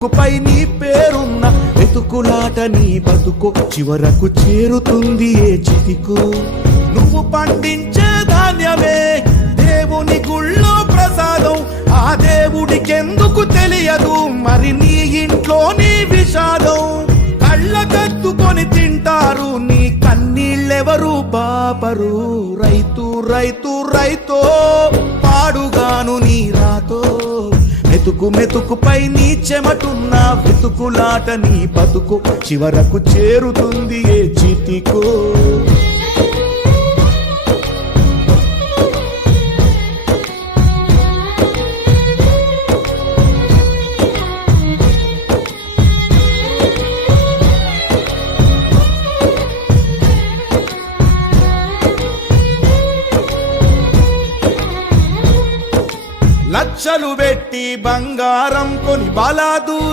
పై నీ పేరున్న వెతుకులాట నీ బతుకు చివరకు చేరుతుంది ఏ చితికు. నువ్వు పండించే ధాన్యమే దేవుని గుళ్ళో ప్రసాదం, ఆ దేవుడికెందుకు తెలియదు మరి నీ ఇంట్లో నీ విషాదం. కళ్ళ కత్తుకొని తింటారు నీ కన్నీళ్ళెవరు పాపరు. రైతు రైతు రైతో పాడుగాను నీ రాతో, మెతుకు మెతుకుపై నీ చెమటున్న వెతుకులాట నీ బతుకు చివరకు చేరుతుంది ఏ చితికో. లక్షలు పెట్టి బంగారం కొని బలాదూర్